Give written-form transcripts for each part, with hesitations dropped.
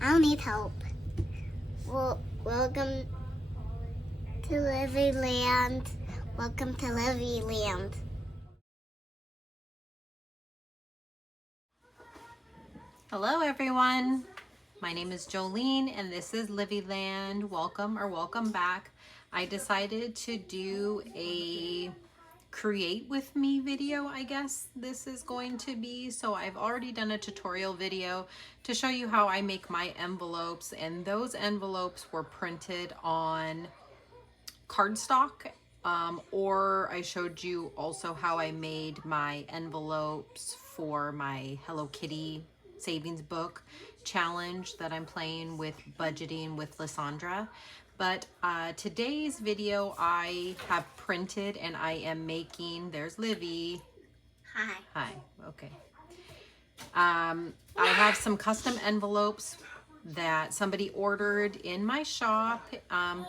I'll need help. Well, welcome to LivvyLand. Welcome to LivvyLand. Hello everyone, my name is Jolene and this is LivvyLand. Welcome back. I decided to do a create with me video, I guess this is going to be. So I've already done a tutorial video to show you how I make my envelopes, and those envelopes were printed on cardstock, or I showed you also how I made my envelopes for my Hello Kitty savings book challenge that I'm playing with budgeting with Lysandra. But today's video I have printed and I am making, there's Livy. Hi. Hi, okay. I have some custom envelopes that somebody ordered in my shop,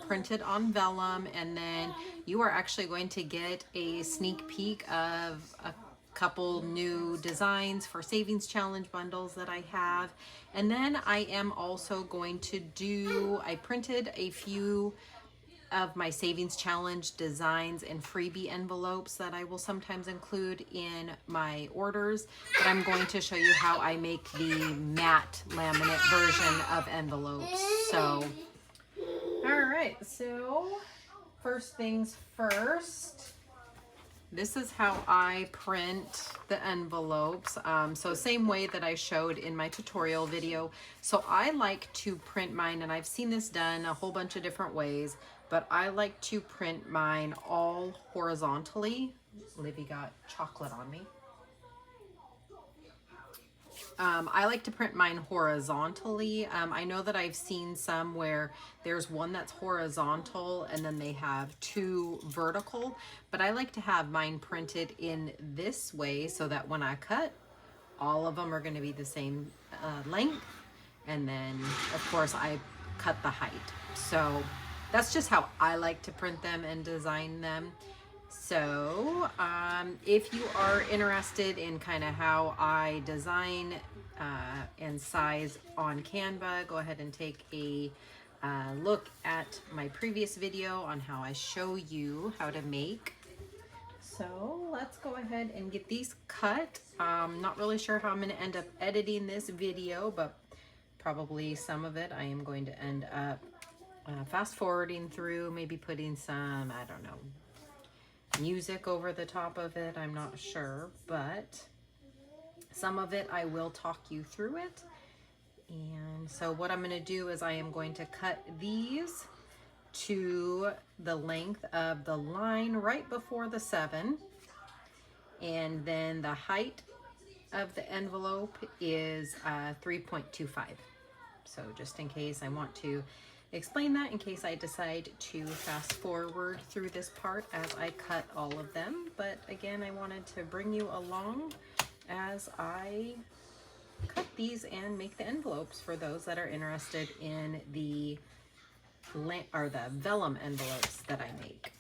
printed on Vellum, and then you are actually going to get a sneak peek of a couple new designs for savings challenge bundles that I have. And then I am also going to do, I printed a few of my savings challenge designs and freebie envelopes that I will sometimes include in my orders, but I'm going to show you how I make the matte laminate version of envelopes. So all right, so first things first, this is how I print the envelopes. So same way that I showed in my tutorial video. So I like to print mine, and I've seen this done a whole bunch of different ways, but I like to print mine all horizontally. Livy got chocolate on me. I like to print mine horizontally. I know that I've seen some where there's one that's horizontal and then they have two vertical, but I like to have mine printed in this way so that when I cut, all of them are going to be the same length. And then of course I cut the height. So that's just how I like to print them and design them. So if you are interested in kind of how I design and size on Canva, go ahead and take a look at my previous video on how I show you how to make. So let's go ahead and get these cut. Not really sure how I'm going to end up editing this video, but probably some of it I am going to end up fast forwarding through, maybe putting some, I don't know, music over the top of it. I'm not sure, but some of it I will talk you through it. And so what I'm going to do is I am going to cut these to the length of the line right before the 7, and then the height of the envelope is 3.25. So just in case I want to explain that, in case I decide to fast forward through this part as I cut all of them. But again, I wanted to bring you along as I cut these and make the envelopes for those that are interested in the vellum envelopes that I make.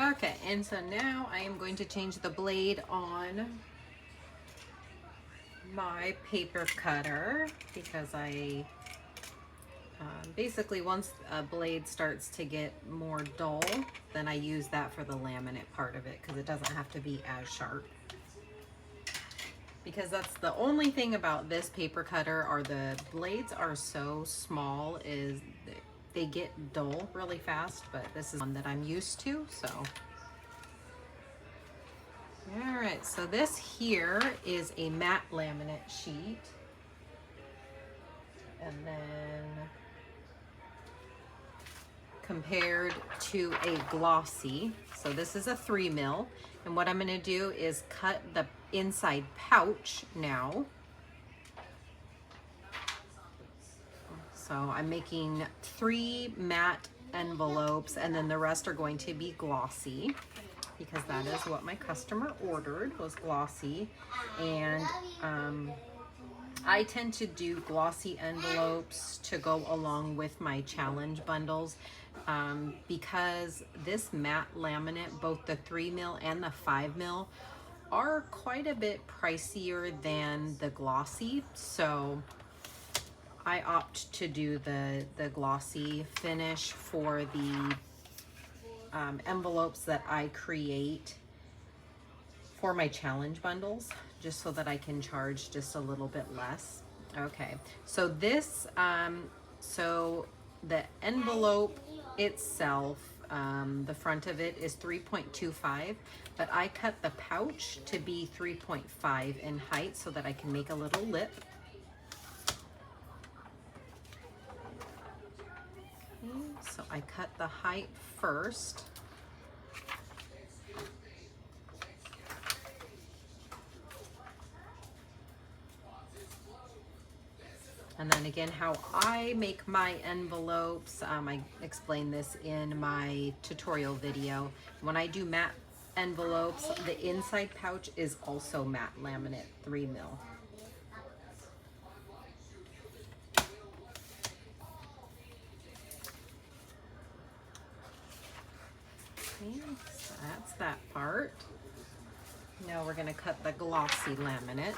Okay, and so now I am going to change the blade on my paper cutter because I basically once a blade starts to get more dull, then I use that for the laminate part of it because it doesn't have to be as sharp. Because that's the only thing about this paper cutter, are the blades are so small, is they get dull really fast, but this is one that I'm used to, so. All right, so this here is a matte laminate sheet. And then compared to a glossy. So this is a 3 mil. And what I'm gonna do is cut the inside pouch now. So I'm making 3 matte envelopes, and then the rest are going to be glossy because that is what my customer ordered, was glossy. And I tend to do glossy envelopes to go along with my challenge bundles because this matte laminate, both the 3 mil and the 5 mil, are quite a bit pricier than the glossy. So I opt to do the glossy finish for the envelopes that I create for my challenge bundles, just so that I can charge just a little bit less. Okay, so this, so the envelope itself, the front of it is 3.25, but I cut the pouch to be 3.5 in height so that I can make a little lip. Okay, so I cut the height first. And then again, how I make my envelopes, I explain this in my tutorial video. When I do matte envelopes, the inside pouch is also matte laminate 3 mil. Okay, so that's that part. Now we're gonna cut the glossy laminate.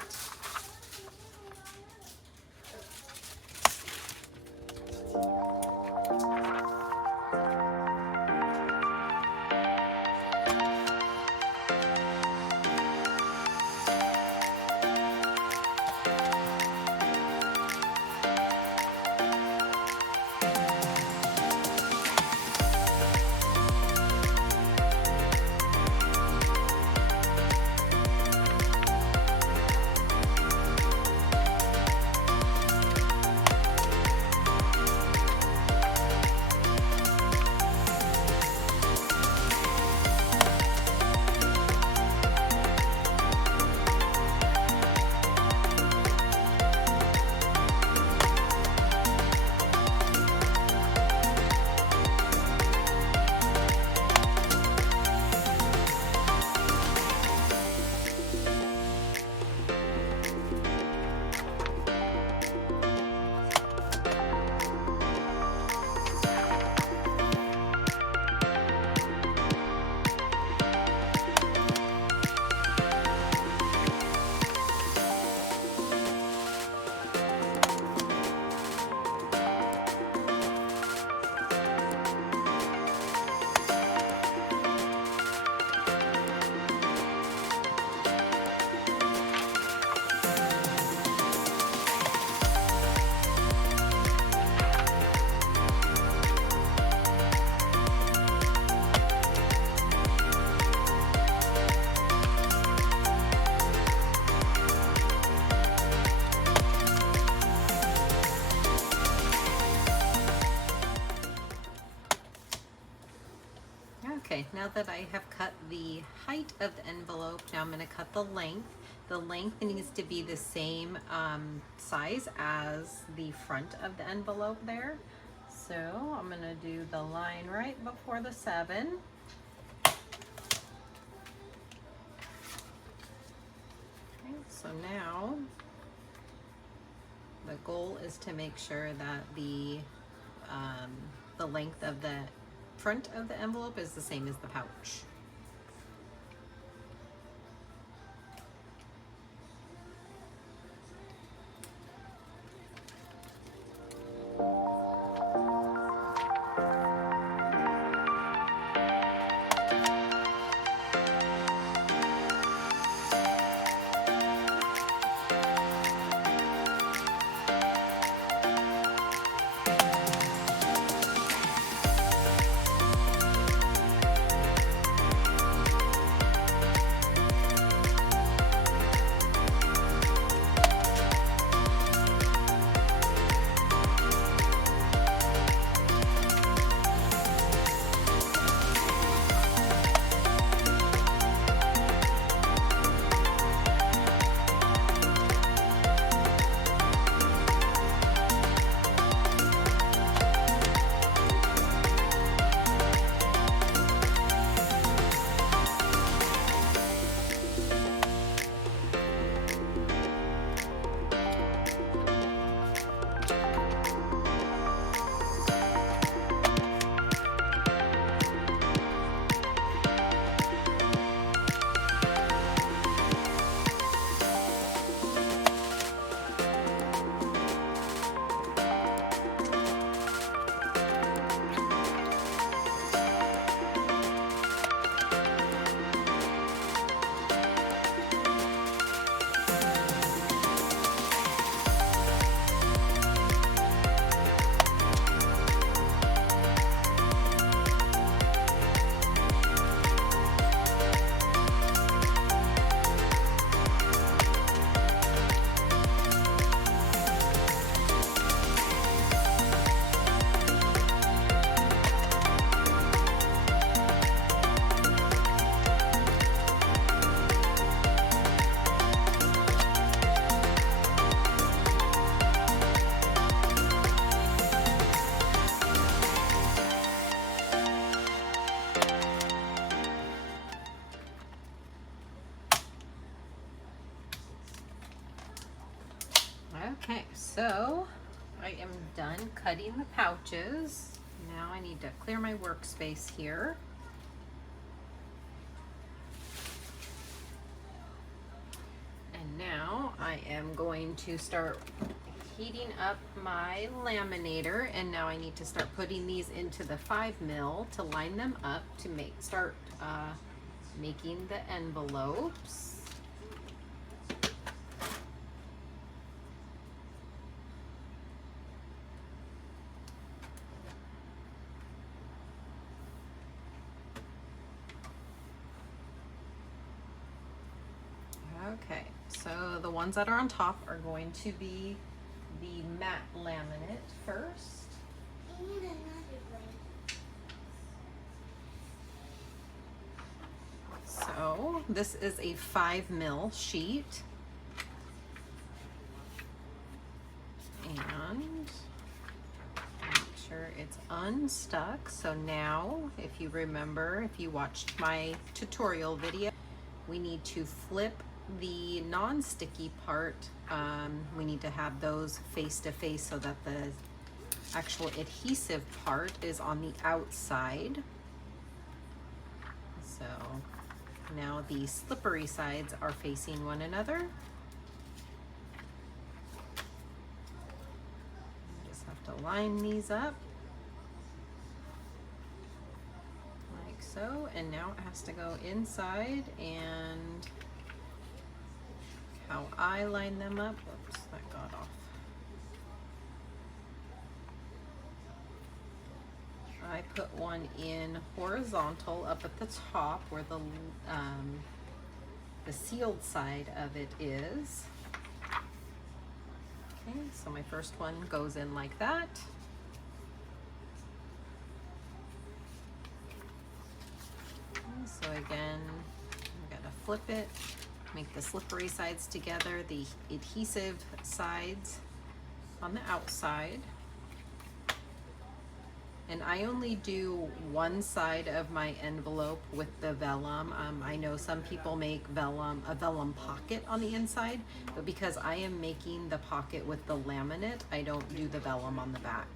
Okay, now that I have cut the height of the envelope, now I'm going to cut the length. The length needs to be the same size as the front of the envelope there. So I'm going to do the line right before the 7. Okay, so now the goal is to make sure that the length of the front of the envelope is the same as the pouch. Okay, so I am done cutting the pouches. Now I need to clear my workspace here. And now I am going to start heating up my laminator, and now I need to start putting these into the 5mm to line them up to start making the envelopes. Okay, so the ones that are on top are going to be the matte laminate first. So this is a 5mm sheet. And make sure it's unstuck. So now, if you remember, if you watched my tutorial video, we need to flip the non-sticky part. We need to have those face to face so that the actual adhesive part is on the outside. So now the slippery sides are facing one another. Just have to line these up like so, and now it has to go inside, and how I line them up, oops, that got off. I put one in horizontal up at the top where the sealed side of it is. Okay, so my first one goes in like that. Okay, so again, I'm gonna flip it. Make the slippery sides together, the adhesive sides on the outside. And I only do one side of my envelope with the vellum. I know some people make a vellum pocket on the inside, but because I am making the pocket with the laminate, I don't do the vellum on the back.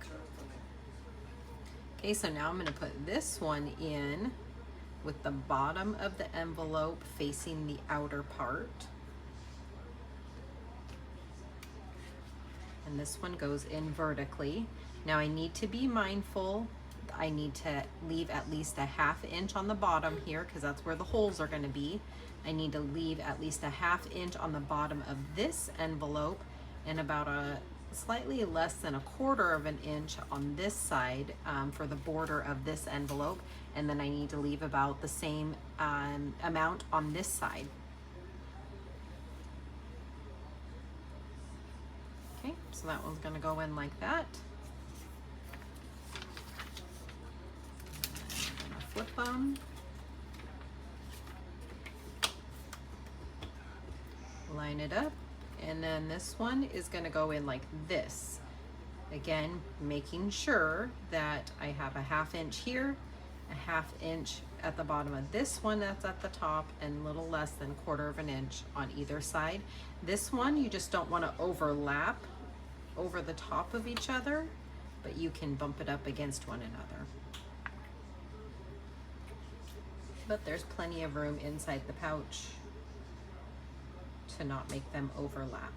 Okay, so now I'm going to put this one in with the bottom of the envelope facing the outer part. And this one goes in vertically. Now I need to be mindful. I need to leave at least a 1/2 inch on the bottom here because that's where the holes are going to be. I need to leave at least a 1/2 inch on the bottom of this envelope and about a slightly less than a 1/4 of an inch on this side for the border of this envelope. And then I need to leave about the same amount on this side. Okay, so that one's going to go in like that. I'm going to flip them. Line it up. And then this one is going to go in like this. Again, making sure that I have a 1/2 inch here, a 1/2 inch at the bottom of this one that's at the top, and a little less than 1/4 of an inch on either side. This one, you just don't want to overlap over the top of each other, but you can bump it up against one another. But there's plenty of room inside the pouch to not make them overlap.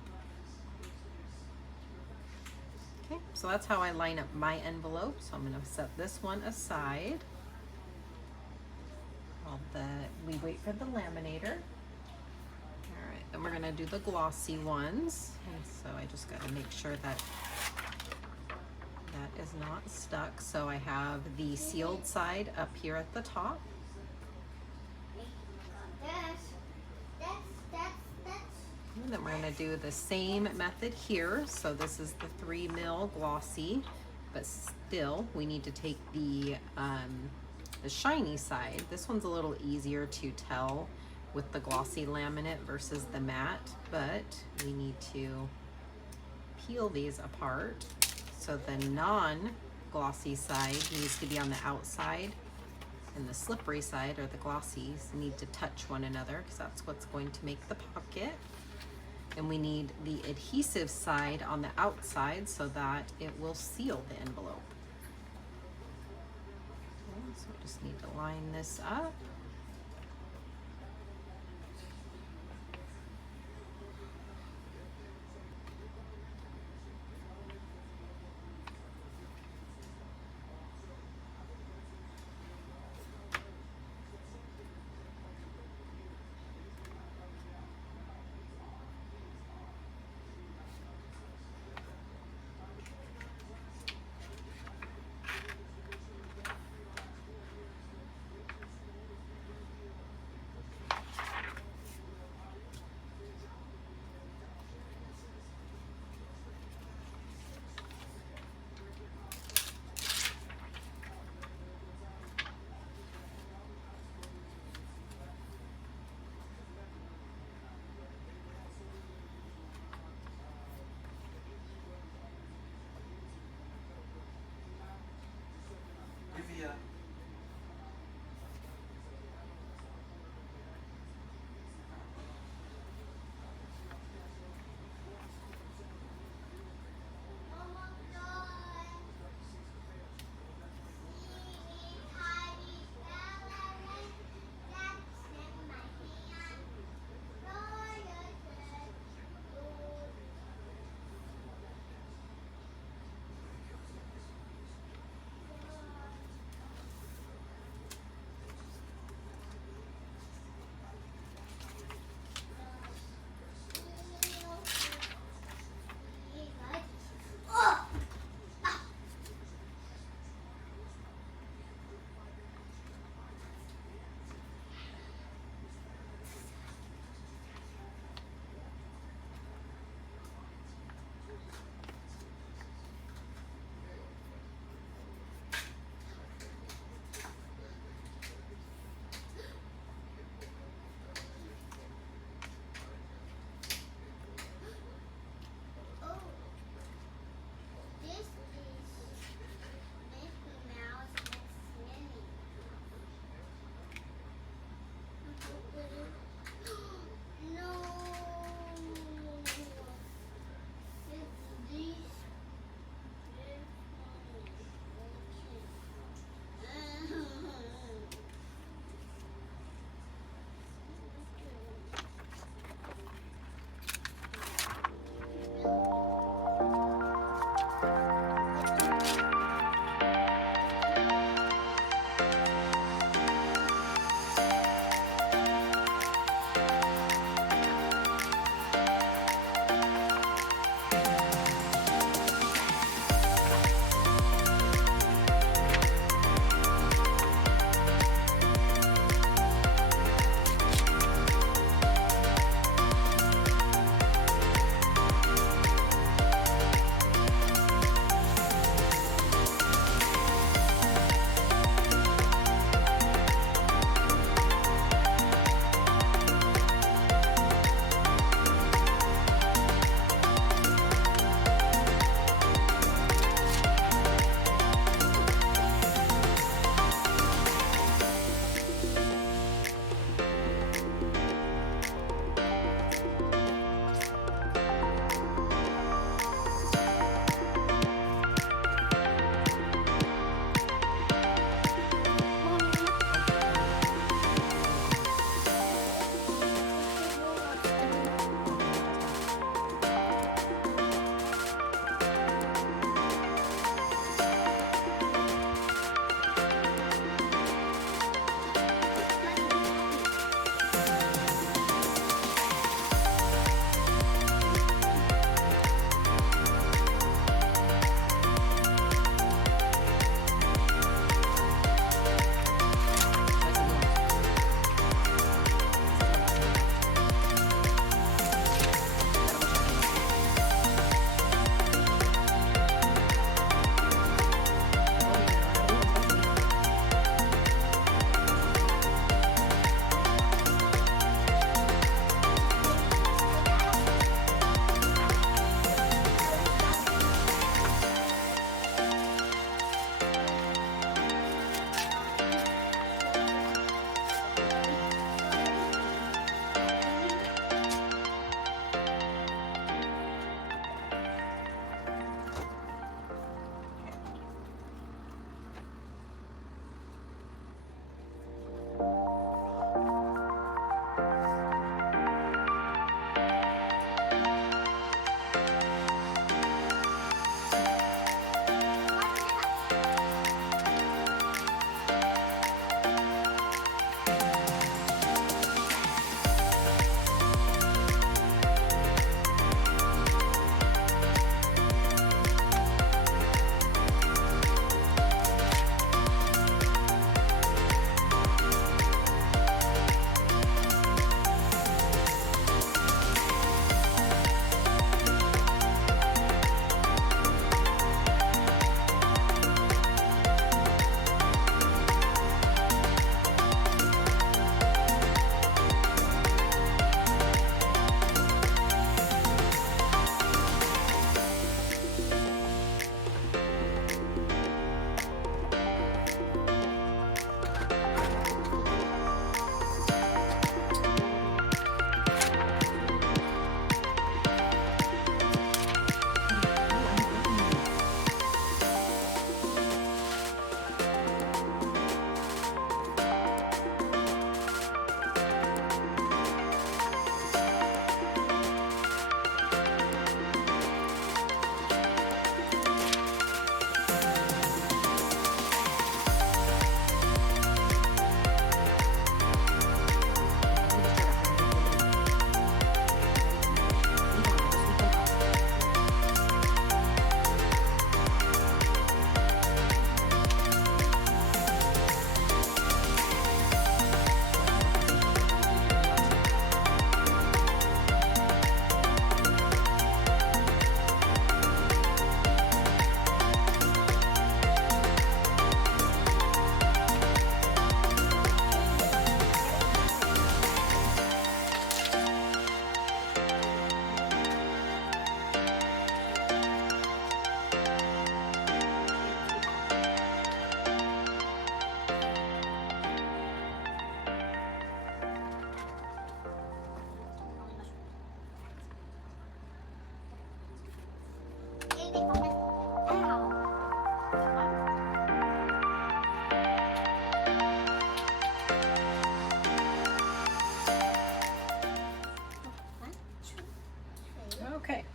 Okay, so that's how I line up my envelope. So I'm going to set this one aside while we wait for the laminator. All right, then we're going to do the glossy ones. And so I just got to make sure that that is not stuck. So I have the sealed side up here at the top. And then we're going to do the same method here. So this is the 3 mil glossy, but still we need to take the shiny side. This one's a little easier to tell with the glossy laminate versus the matte, but we need to peel these apart. So the non-glossy side needs to be on the outside, and the slippery side, or the glossies, need to touch one another because that's what's going to make the pocket. And we need the adhesive side on the outside so that it will seal the envelope. Okay, so we just need to line this up.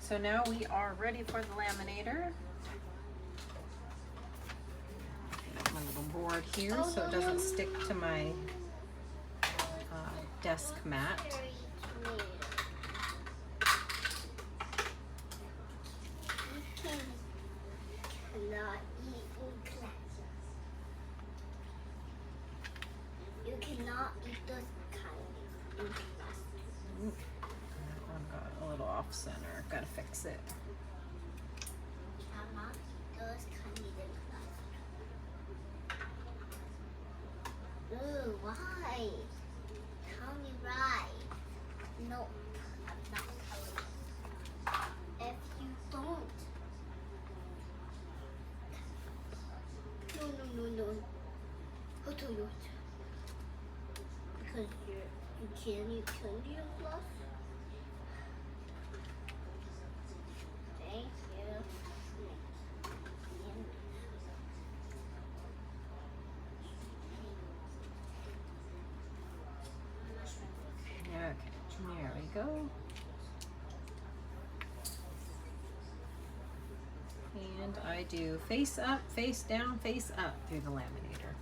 So now we are ready for the laminator. Get my little board here so it doesn't stick to my desk mat. Cannot eat in class. You cannot eat those kind in class. Ooh, that one got a little off center. Gotta fix it. Cannot eat those kind in class. Ooh, why? Tell me why. No, I'm not telling you. If you don't. No. I'll tell you what. Because you can't eat candy in class. Thank you. Okay, there we go. And I do face up, face down, face up through the laminator.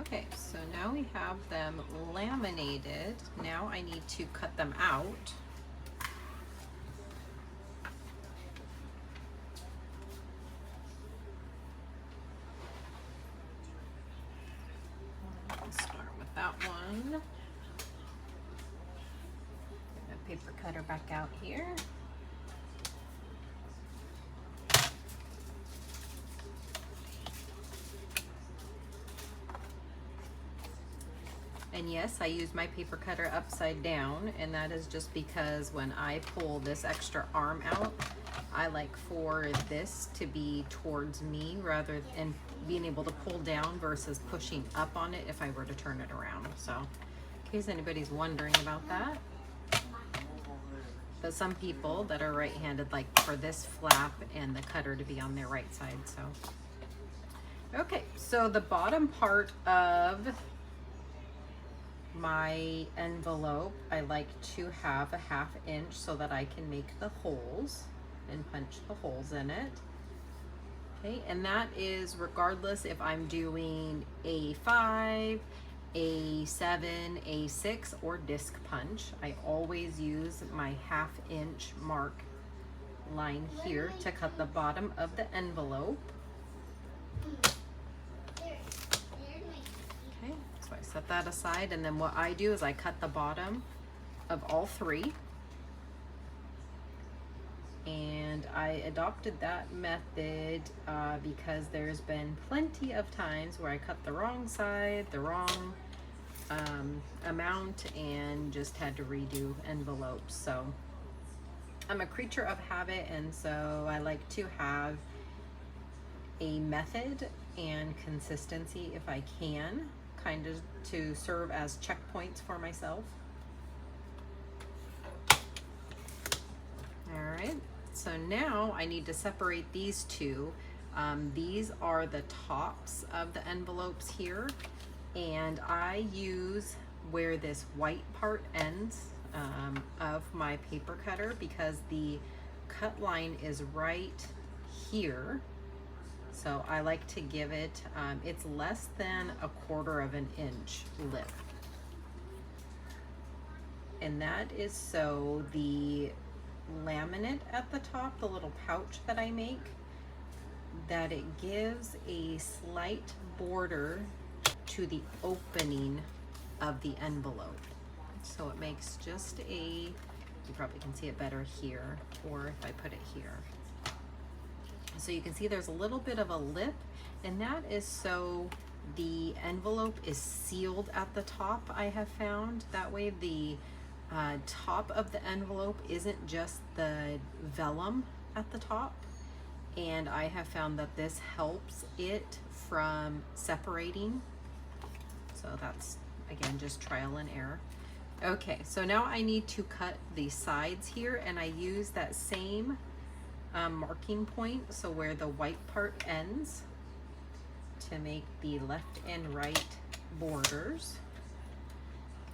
Okay, so now we have them laminated. Now I need to cut them out. I'll start with that one. Get my paper cutter back out here. And yes, I use my paper cutter upside down, and that is just because when I pull this extra arm out, I like for this to be towards me rather than being able to pull down versus pushing up on it if I were to turn it around. So in case anybody's wondering about that. But some people that are right-handed like for this flap and the cutter to be on their right side. So okay, so the bottom part of my envelope, I like to have a 1/2 inch so that I can make the holes and punch the holes in it. Okay, and that is regardless if I'm doing A5, A7, A6, or disc punch. I always use my 1/2 inch mark line here to cut the bottom of the envelope. Okay, so I set that aside, and then what I do is I cut the bottom of all 3. And I adopted that method because there's been plenty of times where I cut the wrong side, the wrong amount, and just had to redo envelopes. So I'm a creature of habit, and so I like to have a method and consistency if I can, kind of to serve as checkpoints for myself. All right, so now I need to separate these two. These are the tops of the envelopes here, and I use where this white part ends of my paper cutter because the cut line is right here. So I like to give it, it's less than 1/4 of an inch lip. And that is so the laminate at the top, the little pouch that I make, that it gives a slight border to the opening of the envelope. So it makes just a, you probably can see it better here, or if I put it here. So you can see there's a little bit of a lip, and that is so the envelope is sealed at the top, I have found. That way the top of the envelope isn't just the vellum at the top, and I have found that this helps it from separating. So that's, again, just trial and error. Okay, so now I need to cut the sides here, and I use that same marking point, so where the white part ends, to make the left and right borders.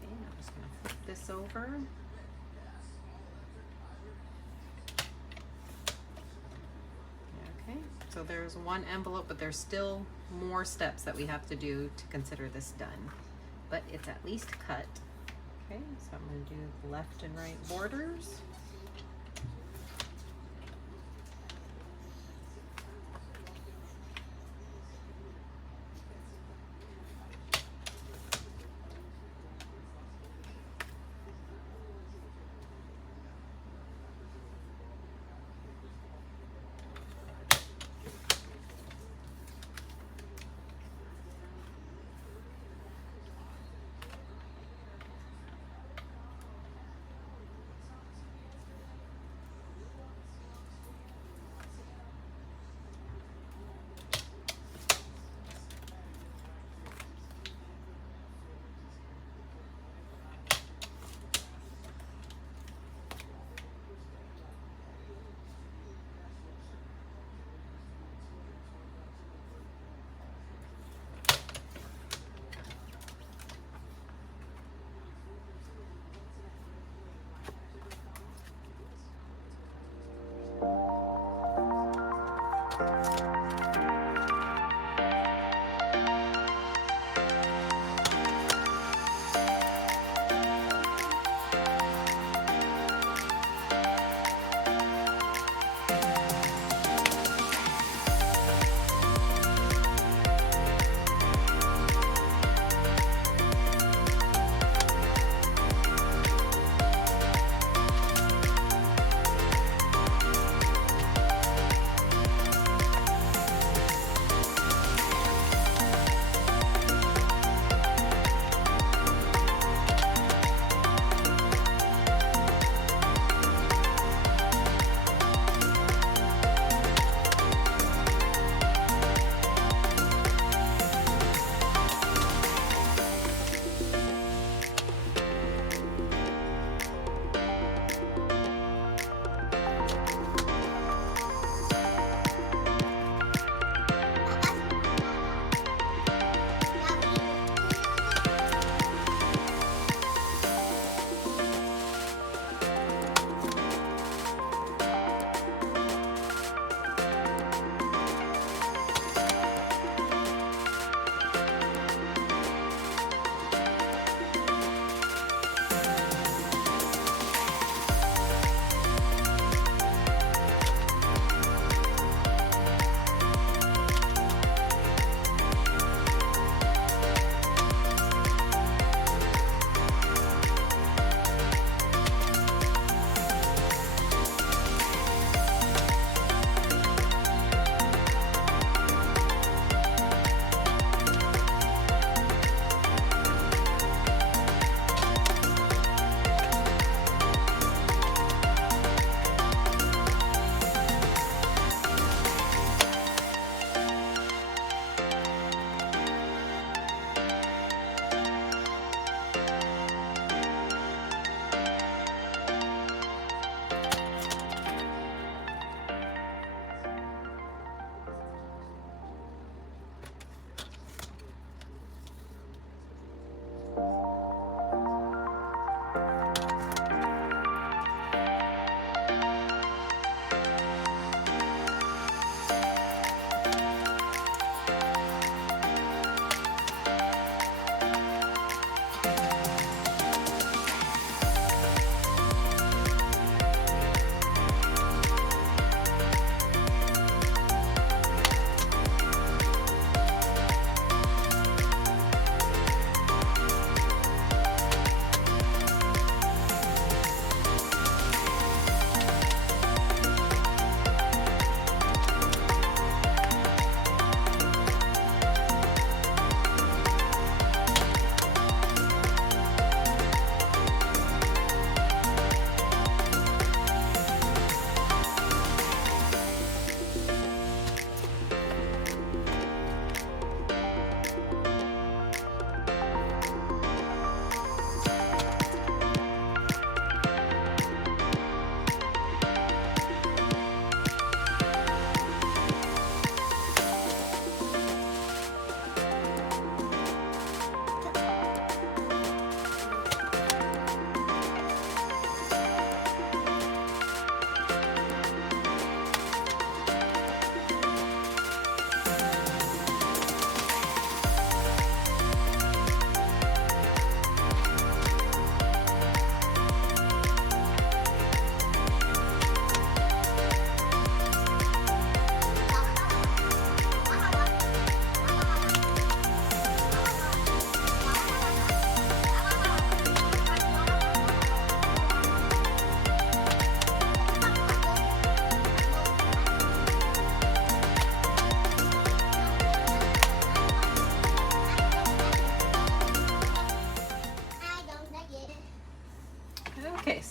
Okay, I'm just going to flip this over. Okay, so there's one envelope, but there's still more steps that we have to do to consider this done, but it's at least cut. Okay, so I'm going to do the left and right borders.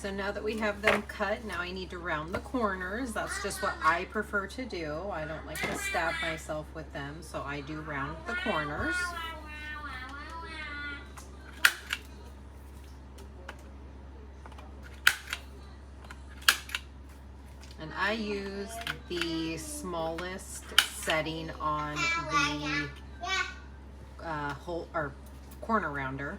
so now that we have them cut, now I need to round the corners. That's just what I prefer to do. I don't like to stab myself with them, so I do round the corners. And I use the smallest setting on the whole or corner rounder.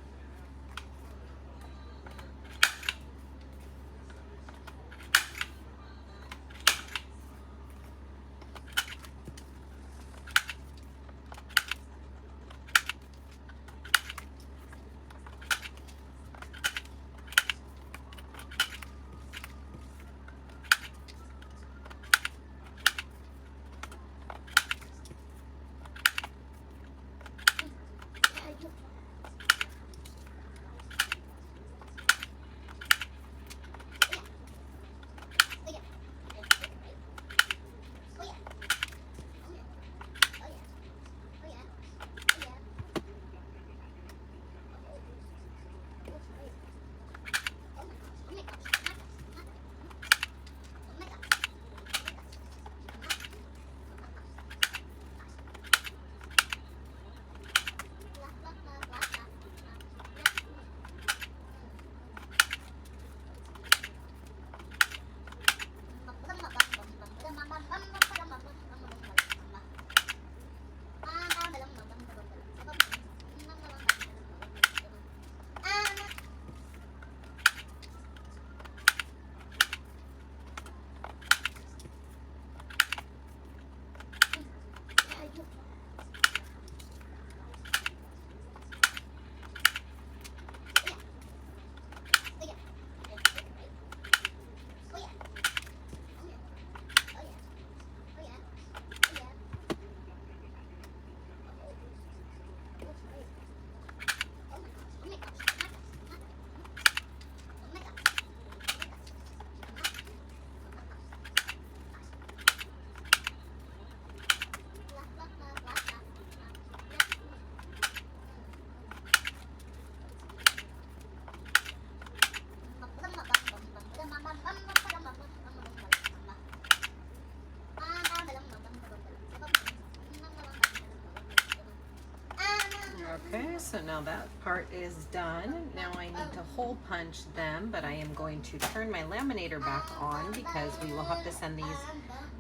Okay, so now that part is done. Now I need to hole punch them, but I am going to turn my laminator back on because we will have to send these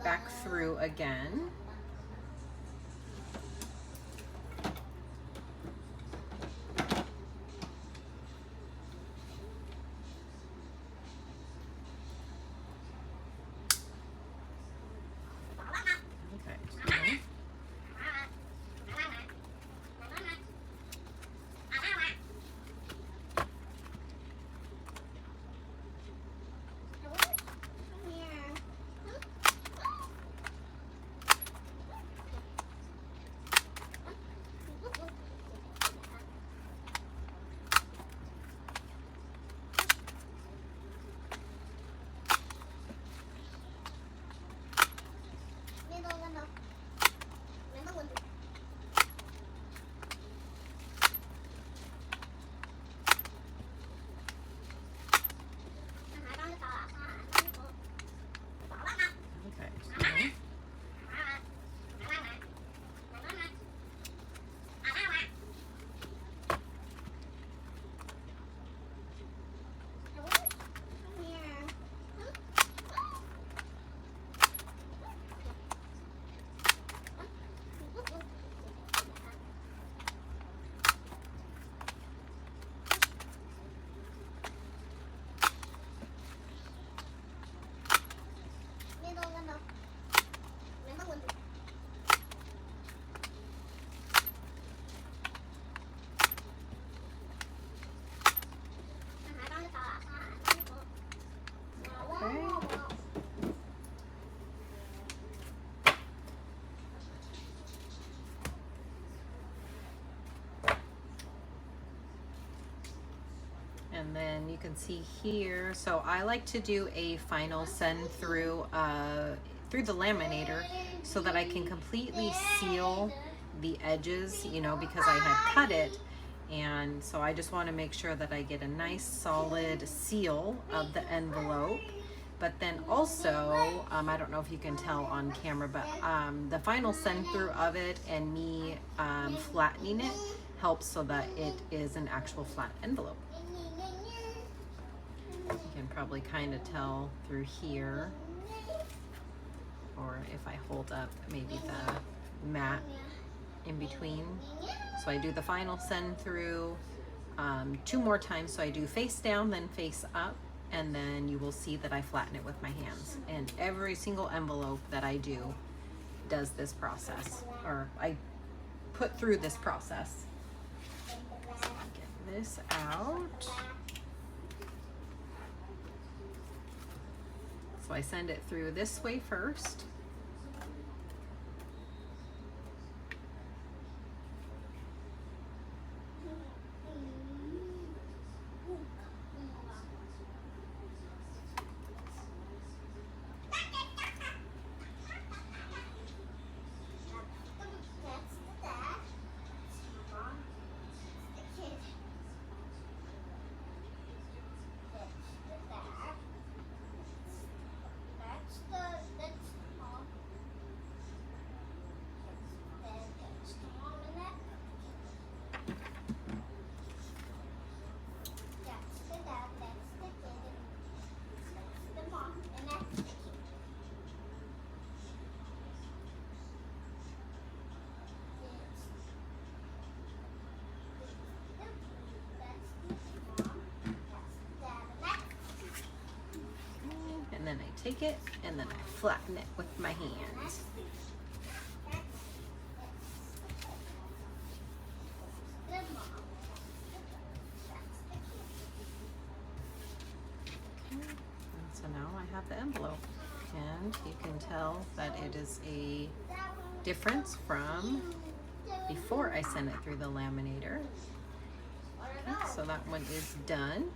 back through again. And then you can see here, so I like to do a final send through through the laminator so that I can completely seal the edges, you know, because I had cut it And so I just want to make sure that I get a nice solid seal of the envelope. But then also, I don't know if you can tell on camera, but the final send through of it and me flattening it helps so that it is an actual flat envelope. You can probably kind of tell through here, or if I hold up maybe the mat in between. So I do the final send through 2 more times. So I do face down, then face up, and then you will see that I flatten it with my hands. And every single envelope that I do does this process, or I put through this process. So get this out. So I send it through this way first. And then I take it and then I flatten it with my hands. And so now I have the envelope, and you can tell that it is a difference from before I sent it through the laminator. Okay, so that one is done.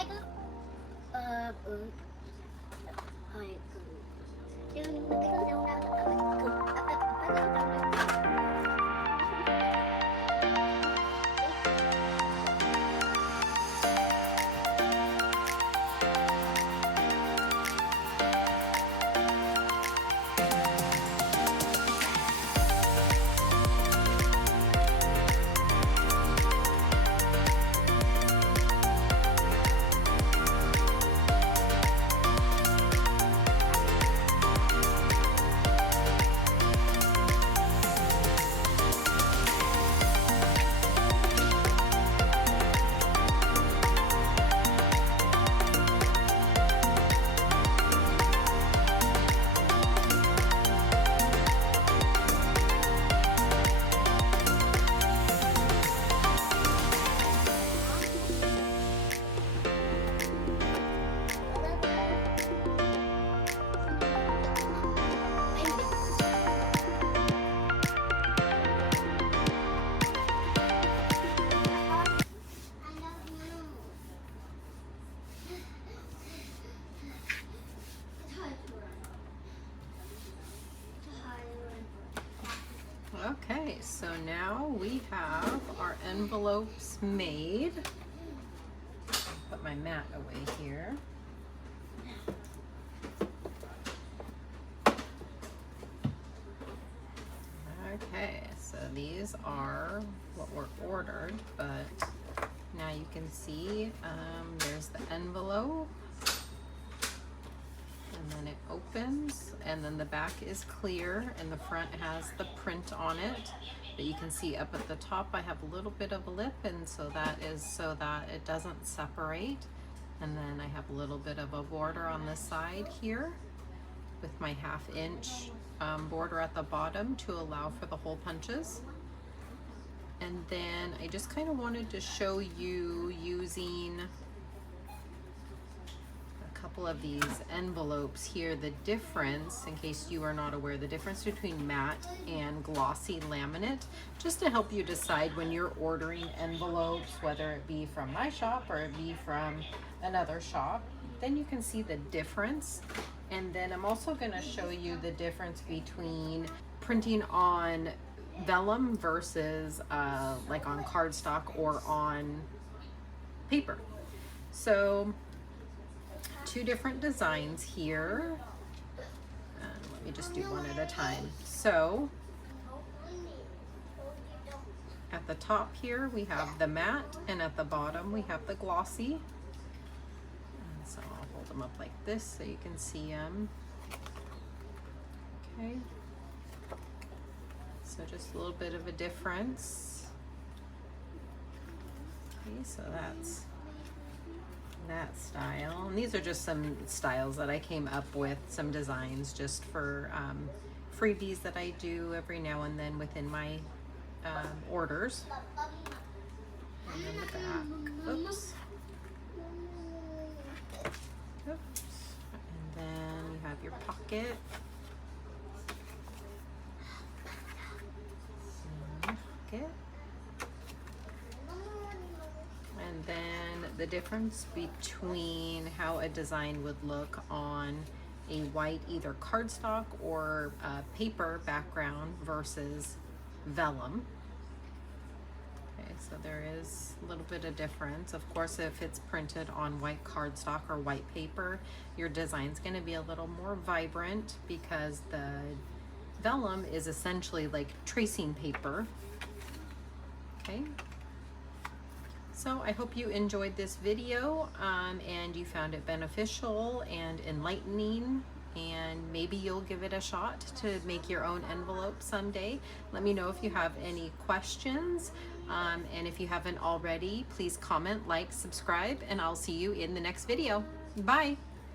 like Okay, so now we have our envelopes made. Put my mat away here. Okay, so these are what were ordered, but now you can see there's the envelope, and then it opens, and then the back is clear, and the front has the print on it. But you can see up at the top I have a little bit of a lip, and so that is so that it doesn't separate. And then I have a little bit of a border on the side here with my 1/2 inch border at the bottom to allow for the hole punches. And then I just kind of wanted to show you using a couple of these envelopes here, the difference, in case you are not aware, the difference between matte and glossy laminate, just to help you decide when you're ordering envelopes, whether it be from my shop or it be from another shop, then you can see the difference. And then I'm also going to show you the difference between printing on vellum versus like on cardstock or on paper. So 2 different designs here. Let me just do one at a time. So at the top here we have the matte, and at the bottom we have the glossy. And so I'll hold them up like this so you can see them. Okay. So just a little bit of a difference. Okay, so that's that style. And these are just some styles that I came up with, some designs just for freebies that I do every now and then within my orders. And then the back. Oops. Oops. And then you have your pocket. And then the difference between how a design would look on a white either cardstock or paper background versus vellum. Okay, so there is a little bit of difference. Of course, if it's printed on white cardstock or white paper, your design's going to be a little more vibrant because the vellum is essentially like tracing paper. Okay, so I hope you enjoyed this video and you found it beneficial and enlightening, and maybe you'll give it a shot to make your own envelope someday. Let me know if you have any questions, and if you haven't already, please comment, like, subscribe, and I'll see you in the next video. Bye.